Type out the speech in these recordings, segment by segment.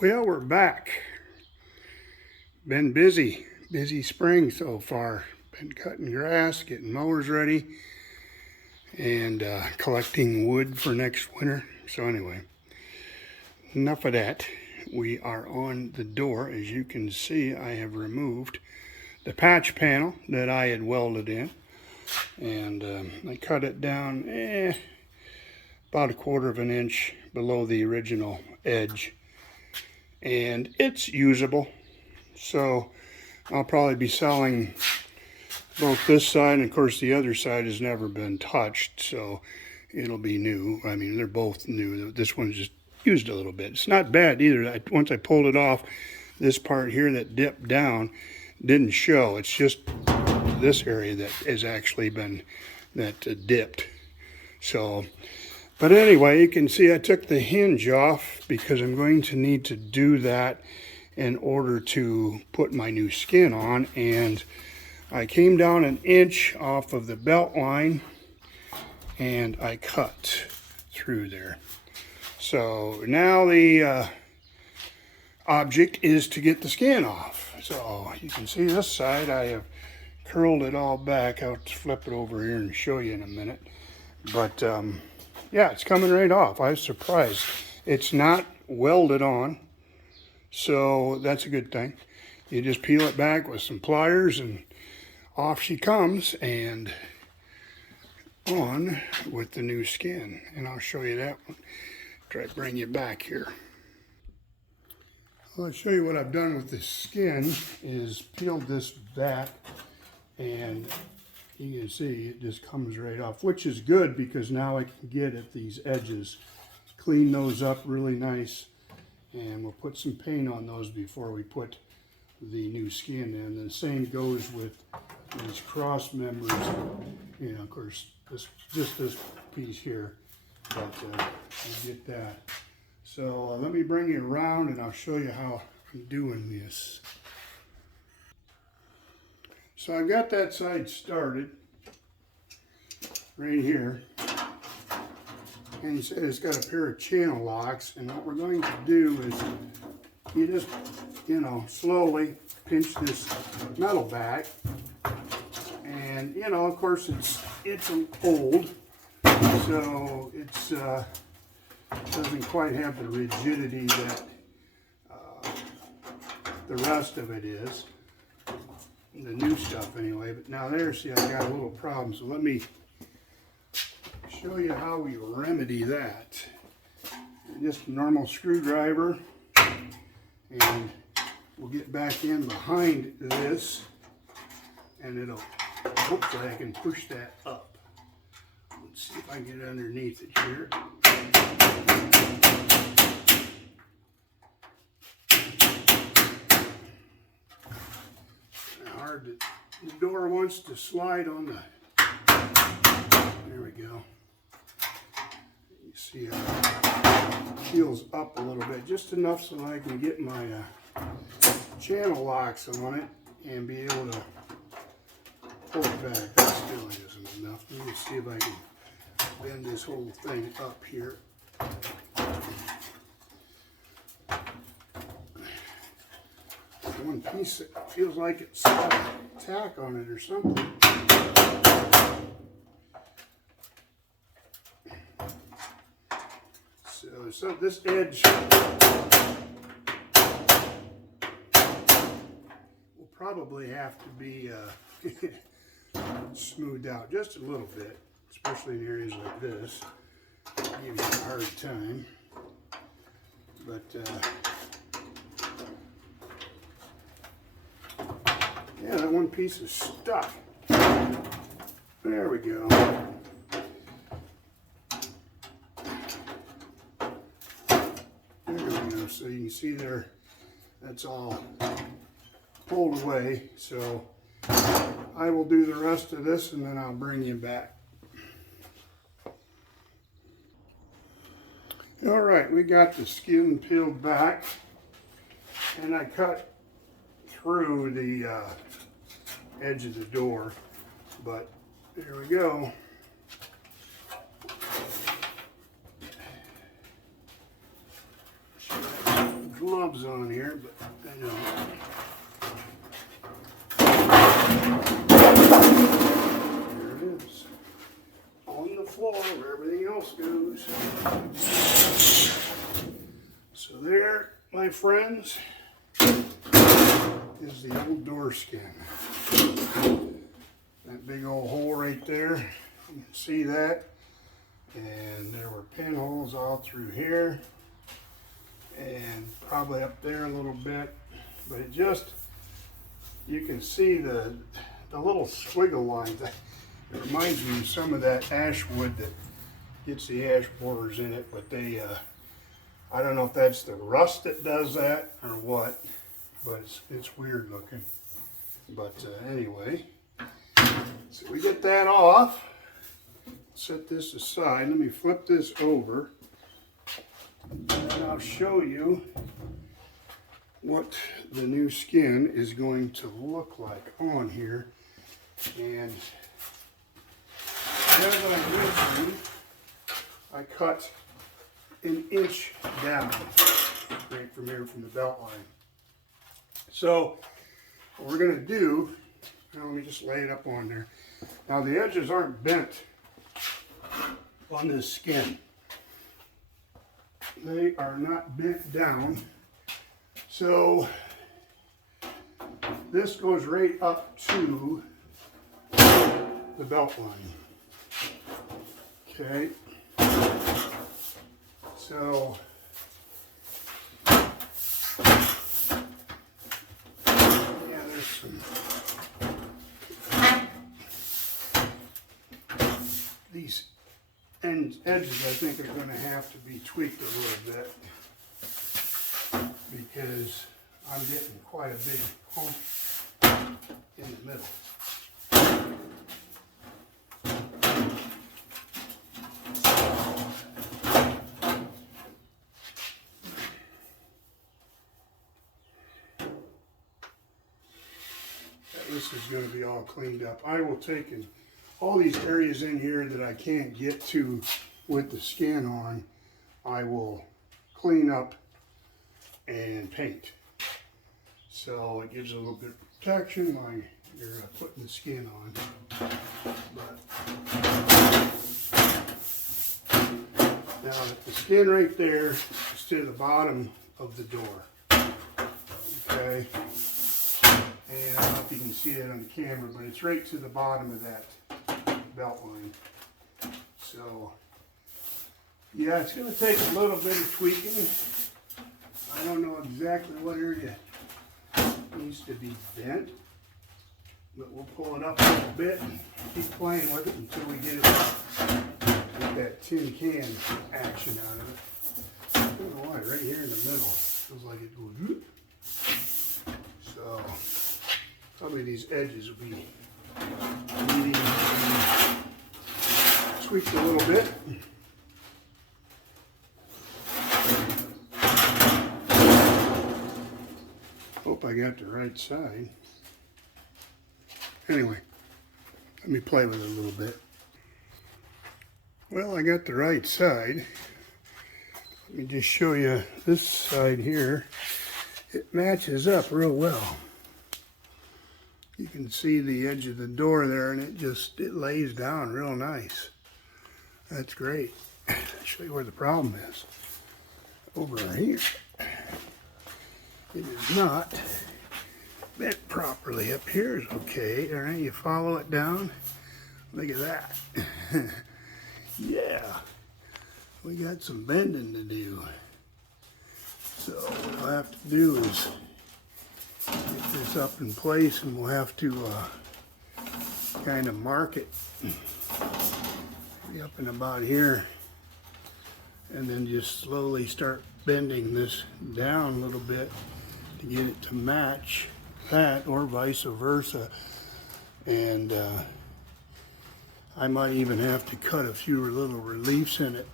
Well, we're back. Been busy spring so far. Been cutting grass, getting mowers ready, and collecting wood for next winter. So anyway, enough of that. We are on the door. As you can see, I have removed the patch panel that I had welded in, and I cut it down about 1/4 of an inch below the original edge, and it's usable. So I'll probably be selling both this side, and of course the other side has never been touched, so it'll be new. I mean, they're both new. This one's just used a little bit. It's not bad either. Once I pulled it off, this part here that dipped down didn't show. It's just this area that has actually been dipped. So, but anyway, you can see I took the hinge off because I'm going to need to do that in order to put my new skin on, and I came down 1 inch off of the belt line and I cut through there. So now the object is to get the skin off. So you can see this side I have curled it all back. I'll flip it over here and show you in a minute. But yeah, it's coming right off. I was surprised. It's not welded on, so that's a good thing. You just peel it back with some pliers and off she comes, and on with the new skin. And I'll show you that one. Try to bring you back here. Well, I'll show you what I've done with the skin is peeled this back, and you can see it just comes right off, which is good because now I can get at these edges, clean those up really nice, and we'll put some paint on those before we put the new skin in. And the same goes with these cross members. You know, of course, just this piece here, but you get that. So let me bring you around and I'll show you how I'm doing this. So I've got that side started right here, and you said it's got a pair of channel locks, and what we're going to do is you just, you know, slowly pinch this metal back, and you know, of course it's old, so it's doesn't quite have the rigidity that the rest of it is, the new stuff anyway. But now there, see, I got a little problem, so let me show you how we remedy that. Just a normal screwdriver, and we'll get back in behind this, and it'll, hopefully I can push that up. Let's see if I can get underneath it here. Hard to, the door wants to slide on the, there we go. You see how it peels up a little bit, just enough so I can get my channel locks on it and be able to pull it back. That still isn't enough. Let me see if I can bend this whole thing up here. One piece that feels like it's got a tack on it or something. So this edge will probably have to be smoothed out just a little bit, especially in areas like this. Give you a hard time, but yeah, that one piece is stuck. There we go. There we go. So you can see there, that's all pulled away. So I will do the rest of this and then I'll bring you back. All right, we got the skin peeled back, and I cut through the edge of the door, but there we go. gloves on here, but I don't. There it is. On the floor where everything else goes. So there, my friends, is the old door skin. That big old hole right there, you can see that. And there were pinholes all through here and probably up there a little bit, but it just, you can see the little squiggle lines. It reminds me of some of that ash wood that gets the ash borers in it, but they, I don't know if that's the rust that does that or what, but it's weird looking. But anyway, so we get that off. Set this aside. Let me flip this over and I'll show you what the new skin is going to look like on here. And as I mentioned, I cut an inch down right from here from the belt line. So what we're going to do, now let me just lay it up on there. Now the edges aren't bent on this skin. They are not bent down. So this goes right up to the belt line. Okay. So yeah, there's some these edges I think are going to have to be tweaked a little bit because I'm getting quite a big hump in the middle. This is going to be all cleaned up. I will take all these areas in here that I can't get to with the skin on, I will clean up and paint. So it gives a little bit of protection while you're putting the skin on. But now the skin right there is to the bottom of the door. Okay. And I don't know if you can see it on the camera, but it's right to the bottom of that belt line. So yeah, it's going to take a little bit of tweaking. I don't know exactly what area needs to be bent, but we'll pull it up a little bit and keep playing with it until we get that tin can action out of it. I don't know why, right here in the middle, feels like it goes whoop. So probably these edges will be needing to be tweaked a little bit. Hope I got the right side. Anyway, let me play with it a little bit. Well, I got the right side. Let me just show you this side here. It matches up real well. You can see the edge of the door there, and it lays down real nice. That's great. I'll show you where the problem is. Over here, it is not bent properly. Up here is okay. All right, you follow it down. Look at that. Yeah, we got some bending to do. So what I'll have to do is get this up in place, and we'll have to kind of mark it maybe up in about here, and then just slowly start bending this down a little bit to get it to match that, or vice versa. And I might even have to cut a few little reliefs in it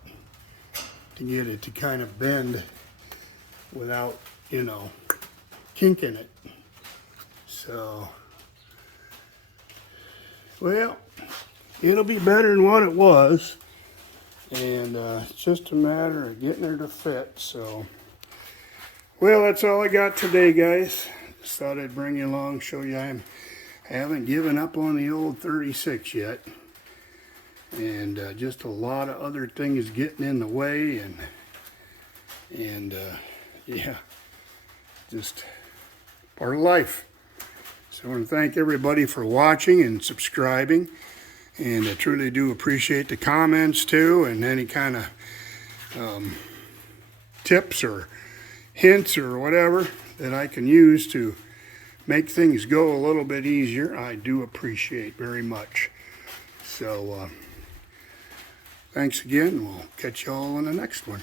to get it to kind of bend without, you know, kinking it. So, well, it'll be better than what it was, and it's just a matter of getting her to fit. So, Well, that's all I got today, guys. Just thought I'd bring you along, show you I haven't given up on the old 36 yet. And just a lot of other things getting in the way, and yeah, just part of life. So I want to thank everybody for watching and subscribing, and I truly do appreciate the comments too, and any kind of tips or hints or whatever that I can use to make things go a little bit easier. I do appreciate very much. So thanks again. We'll catch you all in the next one.